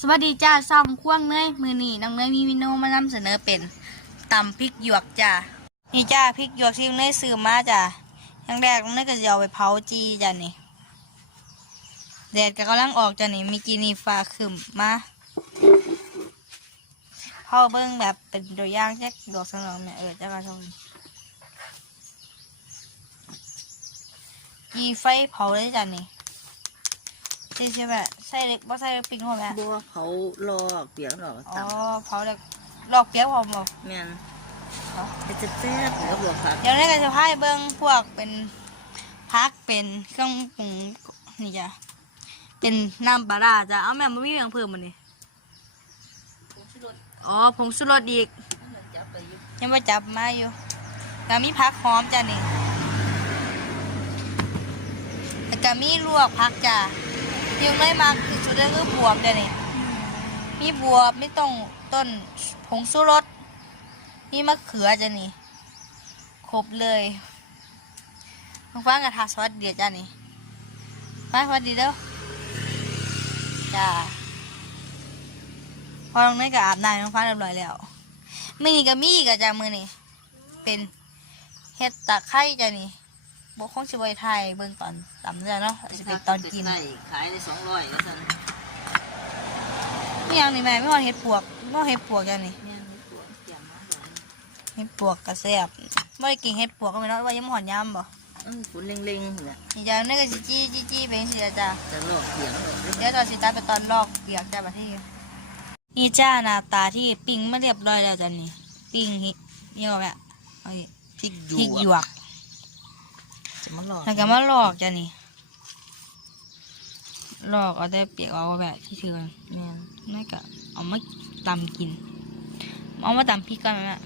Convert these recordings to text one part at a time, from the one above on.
สวัสดีจ้าซ่อมควงเนยมือนี่น้องเนยมีวิดีโอมานำเสนอเป็นตำพริกหยวกจ้านี่จ้าพริกหยวกที่น้องเนยซื้อมาจ้าอย่างแรกน้องเนยก็จะเอาไปเผาจีจ้านี่แดดก็กำลังออกจ้านี่มีกีนี่ฟ้าขึ้นมาเผาเบิ้งแบบเป็นตัวอย่างแจ็คดอกสนองเนี่ยเออจ้าก็ชมกีไฟเผาเลยจ้านี่ ใช่ใช่ไหมใส่เล็กบ่ใส่เล็กปิ้งหัวแม่บัวเขารอเปียกหรอกอ๋อตับเผาแล้วลอกเปียกพร้อมบ่แม่นไปจะแซ่บๆแล้วบวกผักเดี๋ยวนี้ก็จะพายเบิ่งพวกเป็นพักเป็นเครื่องปรุงนี่จ้ะเป็นน้ำปลาร้าจ้ะเอาแม่มามีอย่างเพิ่มมันนี่อ๋อผงชูรสอีกจับไปอยู่ยังไม่จับมาอยู่แล้วมีผักหอมจ้ะนี่แล้วก็มีลวกผักจ้ะ ที่ไม่มากคือสุดเลยคือบวบจ้ะนี่มีบวบมีต้นต้นผงชูรสมีมะเขือจ้ะนี่ครบเลยน้องฟ้ากระทาสวัสดีจ้านี่ฟ้าสวัสดีเด้อจ้าพอน้องนี่ก็อาบน้ำน้องฟ้าเรียบร้อยแล้วมือนี่ก็มีอีกอะจ้ามือนี่เป็นเห็ดตะไคร้จ้านี่ บกคงสิบไว้ไทยเบิ่งตอนตำจ้าเนาะจะเป็นตอนกินใส่ขายได้สองร้อยก็สั่นนี่ยังนี่แม่ไม่พอเห็ดปวกไม่พอเห็ดปวกจ้านี่แม่นมีตัวเตรียมมาหลายเห็ดปวกกระแซบไม่ได้กินเห็ดปวกก็ไม่เนาะว่ายังไม่หอนยำบ่อืมฝุ่นเล็งๆเนี่ยนี่จ้านี่ก็สิจี้จี้จี้เป็นสิจ้าจะลอกเปียกหรอกเดี๋ยวตอนสิตาไปตอนลอกเปียกจ้าบัดที่นี่จ้าหน้าตาที่ปิ้งมาเรียบร้อยแล้วจ้ะนี่ปิ้งฮินี่ก็แบบเอาดิพริกหพริกหยยววก จะมาลอกแล้วก็มาลอกจ้ะนี่หลอกเอาได้เปียกเอาแบบที่เถื่อนแม่นนั่ก็เอามาตำกิน เอามาตำพริกก่อนไหมแม่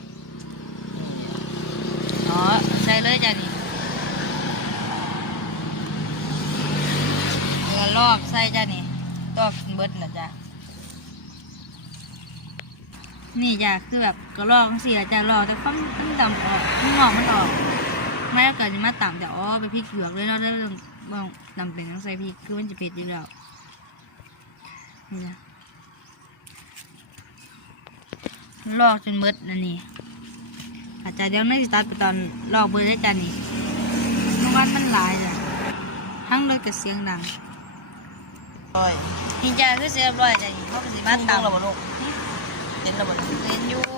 อ๋อใส่เลยจ้ะนี่แล้วก็ลอกใส่จ้ะนี่ตอกกินเบิดนะจ้ะนี่จ้ะคือแบบก็ลอกเสียจ้ะลอกแต่ความมันดำออกมันงอกมันออก ไม่แล้วเกิดจะมาต่ำแต่อ๋อไปพริกหยวกเลยเนาะแล้วเรื่องบางดำเป็นต้องใส่พริกคือมันจะเผ็ดอยู่แล้วนี่นะลอกจนหมืดนั่นนี่อาจจะเดี๋ยวนี่สตาร์ทไปตอนลอกเบอร์ได้จ้ะนี่เมื่อวานมันหลายจ้ะทั้งเลยกับเสียงดังร้อยนี่จ้ะคือเสียบร้อยจ้ะนี่เขาก็สิมาตั้ต่ำงระบบลูกเห็นระบบเรียนอยู่แล้วก็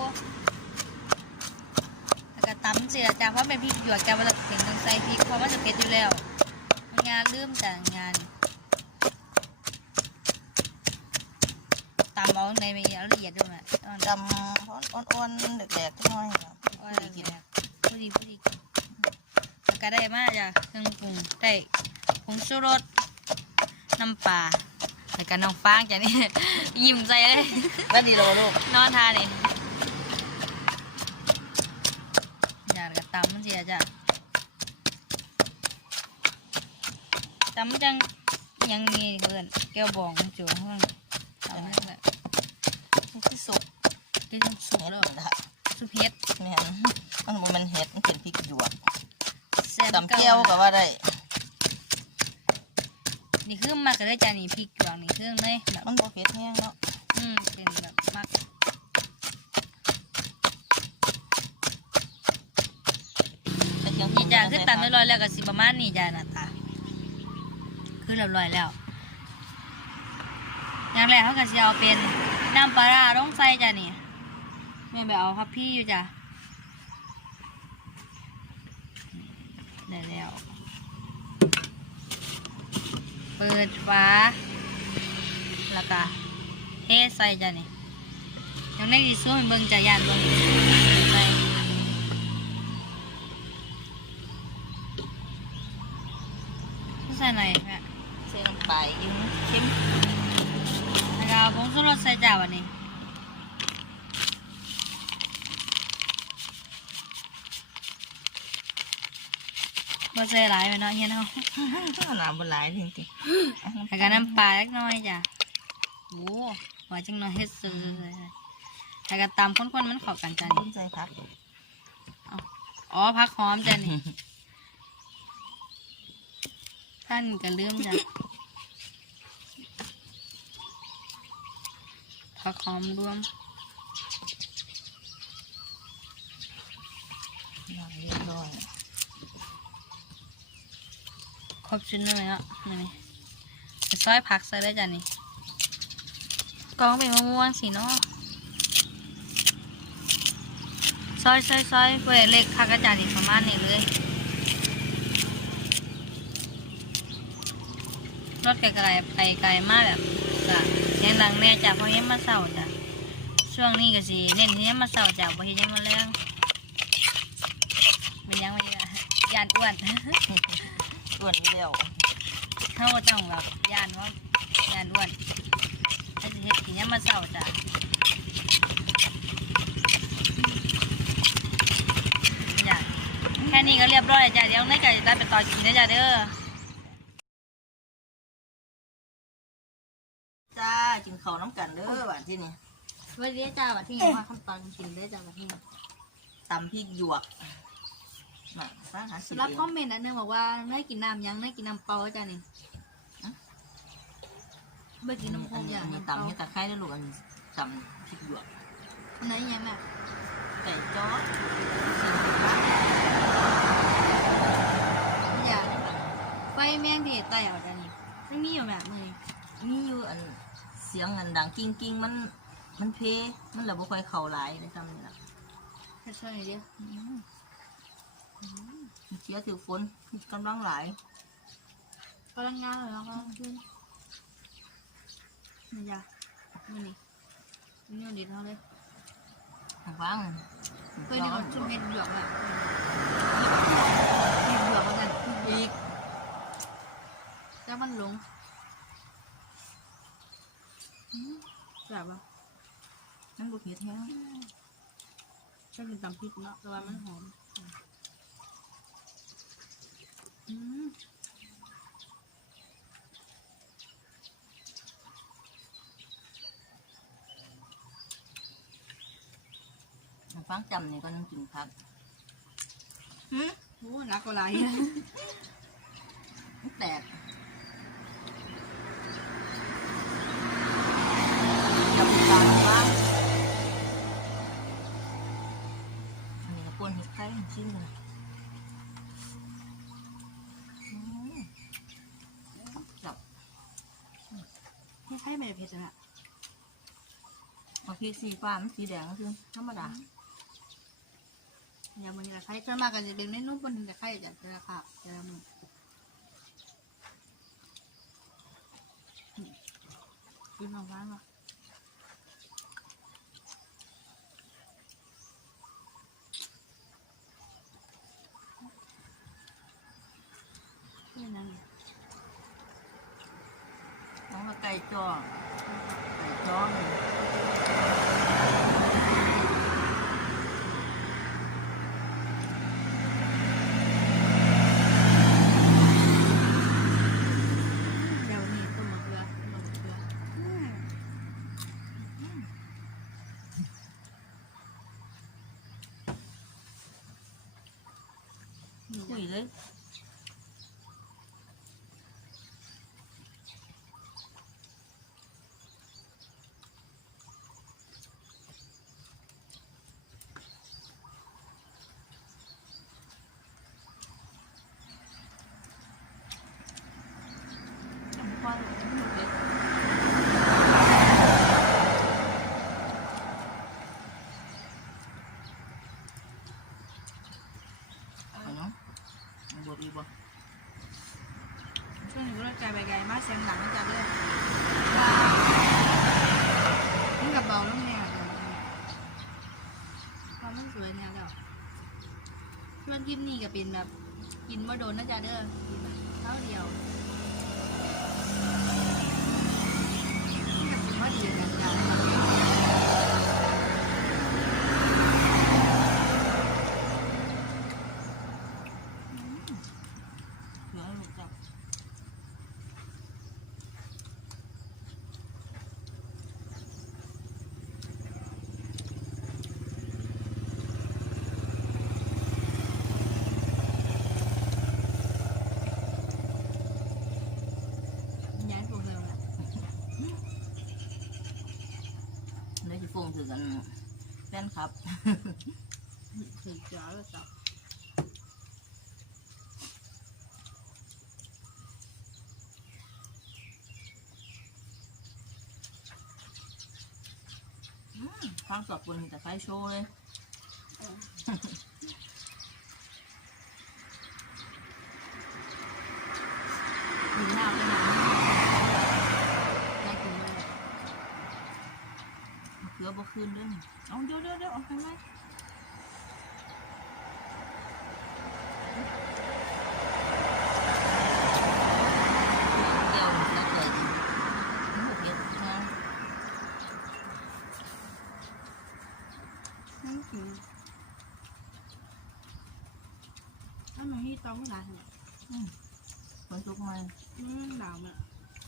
ตำเสียจ้าเพราะเป็นพริกหยวกจ้ามันจะเป็นต้องใส่พริกเพราะมันจะเผ็ดอยู่แล้ว งานลืมแต่งานตำเอาในไม่เอาละเอียดด้วยแม่ตอนดำอ่อนๆแดกๆน้อยๆครับว่าอะไรกินพอดีพอดีกินแล้วก็ได้มาจ้ะเครื่องปรุงได้ผงชูรสน้ำปลาแล้วก็น้องฟางจ้ะนี่ยิ้มใจเลยแล้วดีระบบลูกนอนทานี่อยากก ระตำมันเสียจ้ะตำมันจังยังมีเกินแก้วบองจูงห้องตำนั่นแหละที่สุกที่ต้องสุกเห็ดแล้วมันละสุเพ็ดแม่นมันบ่แมันเห็ดมันเป็นพริกหยวกแซ่บตำแก้วก็ว่าได้นี่คือมักกันเลยจ้ะนี่พริกหยวกนี่เครื่องเลยแบบมันบ่เผ็ดแห้งเนาะ อืมเป็นแบบมัก แต่เครื่อง ปรุนี่งจ้ะคือตำเรียบร้อยแล้วก็สิประมาณนี้จ้ะหน้าตาคือเรียบร้อยแล้ว อย่างแรกเขาก็จะเอาเป็นน้ำปลาร้าลงใส่จ้ะนี่แม่ไปเอาครับพี่อยู่จ้ะได้แล้ว เปิดฝาแล้วก็เทใส่จ้ะนี่ยังได้ดีสู้ให้เบิ่งจะยานเบิ่งใส่ใส่หน่อยแม่ ใส่น้ำปลาอีกเค็ม แล้วก็เอาผ งชูรสใส่จ้าวันนี้บ่ใส่หลายไปเนาะเฮียเนาะน้ำบนหลายจริงแล้วก็น้ำปลาเล็กน้อยจ้ะโอ้หวานจังน้อยเฮ็ดซื้อเลยแล้วก็ตำข้นๆมันเข้ากันจ้ะๆนี่ใส่ผักอ๋อผักหอมจ้ะนี่ท่านก็ลืมจ้ะ ผักหอมรวมย่างเรียบร้อยครบชุดเลยเนาะนี่ซอยผักใส่ได้จ้ะนี่กองเป็นมะม่วงสีเนาะซอยซอยซอยเพื่อเล็กคักกระจาดอีกประมาณนี้เลยรถไกลๆไปไกลมากแบบกะ ยังดังแน่จ้ะเพราะยังมาเศร้าจ้ะช่วงนี้ก็สิเน้นที่ยังมาเศร้าจ้ะเพราะยังมาแรงเป็นยังไม่ได้ยานอ้วนส่วนเดียวเขาก็ต้องแบบย่านว่าย่านอ้วนถ้าจะเฮ็ดกินยามมาเศร้าจ้ะจ้ะแค่นี้ก็เรียบร้อยแล้วจ้ะเดี๋ยวในไก่จะได้ไปต่อกินได้อจ้ะเด้อ กินข้าวน้ำกันเด้อหวานที่นี่วันนี้จ้าวันที่ยังว่าขั้นตอนกินได้อจ้ะวันที่ตำพริกหยวกน่ะสร้างหาสิสำหรับเองคอมเมนต์อันหนึงบอกว่าไม่กินน้ำยังไม่กินน้ำเปล่าจ้ะนี่ไม่กินน้ำโคอันงนี้อย่างอันนี้น้ำเปล่าตำให้ตะไคร้ด้วยลูกอันนี้ตำพริกหยวกอันไหนยังแม่ไก่จ้ออย่าไฟแมงที่ไต่เอาจ้ะนี่ไม่มีอยู่แบบมือมีอยู่อัน เสียงอันดังกิ้งกิ้งมัน มันเพ มันเลยบ่ค่อยเข้าหลายเลยจำนี่ล่ะแค่ช่วยหน่อยเดียวมันเสียถือฝนกำลังหลายกำลังงานเลยแล้วก็ขึ้นนี่จ้ะนี่นี่นี่เด็ดเขาเลยทางฟังเพื่อนนี่เขาชุมเห็ดหยวกแหละเห็ดหยวกเหมือนกันอีกแล้วมันหลงอืม แบบว่านั่นบุกเห็ดแห้งชอบกินตำพริกเนาะแต่ว่ามันหอมอืมทางฟังจำนี่ก็ต้องกินพักหืมโอ้รักก็หลายมันแตกจำตามบ้างอั นนี้ก็ปนเห็ดไข่ชิ้นหนึงอืมจับไม่ใช่ไม่ได้เผ็ดนะเอาพริกสีฟ้ามันสีแดงก็คือธรรมดาอย่างมันจะไข่ส่วนมากก็จะเป็นเมนูบนถึงจะไข่จากแต่ละค่ะละมือกินของร้านวะ นี่นั่นน้องก็ไก่จ้อไก่จ้อนี่เดี๋ยวนี้ต้มมะเขือต้มมะเขืออืมคุยเลย จำความไม่หมดเลยเอาเนาะมันบดอีกบ่ ช่วงนี้รถไกลไปไกลมากเสียงดังจังเลยนี่กับเบาลงแน่เลยความมันสวยเนี่ยเดี๋ยว ช่วงกินนี่ก็เป็นแบบ กินว่าโดนนะจ๊ะเด้อกินแบบเท่าเดียวนี่ก็เป็นว่าดีกันจ้ะ เหลือให้ลูกจับ ย้ายพวกเธอ ฟงถือกัน แฟนครับถึงจ้าแล้วจ้ะข้างสอดบนมีแต่ไฟโชว์เลย มีหน้าไปหนาน่ากินเลย เขือบ่คืนเด้วยเอาเดี๋ยวเดี๋ยวเดี๋ยวเอาข้างในเกี่ยวแล้วเกิดมันบ่เผ็ดนะนั่นกินถ้ามันให้ต้องหนาเนี่ยมันทุกมันอืมหนาวเนี่ย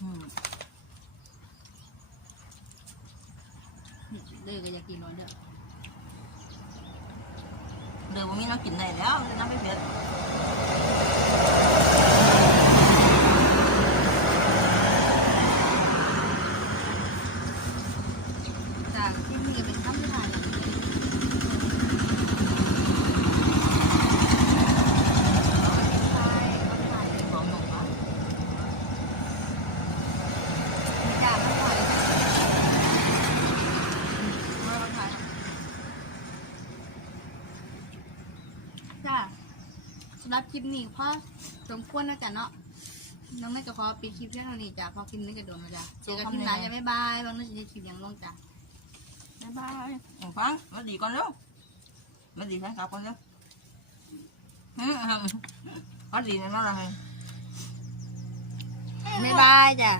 อืม เลยก็อยากกินน้อยเด้อเดี๋ยวบ่มีน้ำกินได้แล้วน้ำไม่เผ็ด จากที่มีก็เป็นข้าวไม่ทาน ของหนกปะ จ้าไม่ไหวไม่ไหวจ้า สำหรับคลิปนี้พอสมควรนะจ๊ะเนาะน้องไม่จะขอปิดคลิปเพียงเท่านี้จ้ะเพอคลิปนี้ก็โดนแล้วจ้ะเจอกันคลิปหน้าอย่าบ๊ายบายบางนึกจะคลิปยังลงจ้ะบ๊ายบายอะฟังมาดีก่อนเร็วมาดีแฟนคลับก่อนเร็วอืมอืมมาดีแน่นอนเลยบ๊ายบายจ้ะ